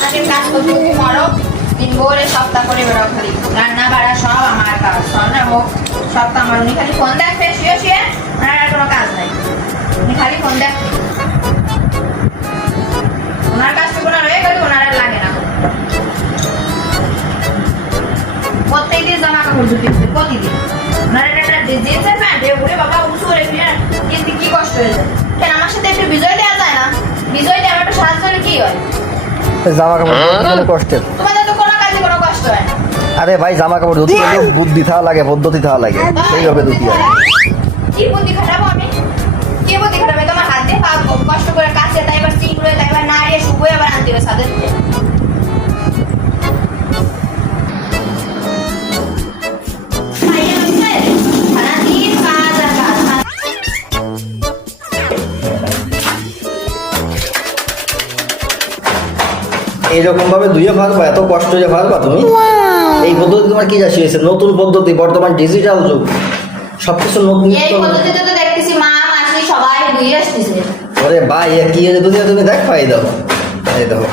সারাদিন কাজ করতে মরো, দিন ভোরে সপ্তাহ করে বেরো খালি রান্না বাড়া সব আমার কাজ, সন্ধ্যা হোক সপ্তাহ আমার। উনি খালি ফোন দেখবে শুয়ে শুয়ে, ওনার আর কোনো কাজ নাই, উনি খালি ফোন দেখ। ওনার কাজটুকু না রয়ে গেল, ওনার আর লাগে না। প্রত্যেকদিন জামা কাপড় ধুতে প্রতিদিন ওনার একটা জিন্সের প্যান্ট ঘুরে বাবা উঁচু করে কিনতে কি কষ্ট হয়ে যায়। কেন আমার সাথে একটু বিজয় দেওয়া যায় না? বিজয় দেওয়া একটু সাহায্য হলে কি হয়? জামা কাপড় ধুতে কষ্টের। তোমাদের তো কোনো কাজে কোনো কষ্ট হয় না। আরে ভাই জামা কাপড় ধুতে গেলে বুদ্ধি থাকা লাগে, পদ্ধতি থাকা লাগে, সেইভাবে ধুতে হয়। কি বুদ্ধি খাটাবো আমি? কি বুদ্ধি খাটাবে? তোমার হাত দিয়ে পা কষ্ট করে কাছে তাই এবার সিং করে তাই এবার নাড়িয়ে শুকুয়ে আবার আনতে হবে সাথে সাথে। সারাদিন কাজ আর কাজ। এইরকম ভাবে ধুয়ে ফালবা, এত কষ্ট হয়ে ফালবা তুমি? এই পদ্ধতি তোমার কি যা শিখেছে? নতুন পদ্ধতি, বর্তমান ডিজিটাল যুগ, সবকিছু নতুন। এই পদ্ধতিতে তো দেখতেছি মা মাসি সবাই ধুয়ে আসতেছে। ওরে ভাই, কি হয়েছে তুমি দেখ পাই দাও, এই দেখো।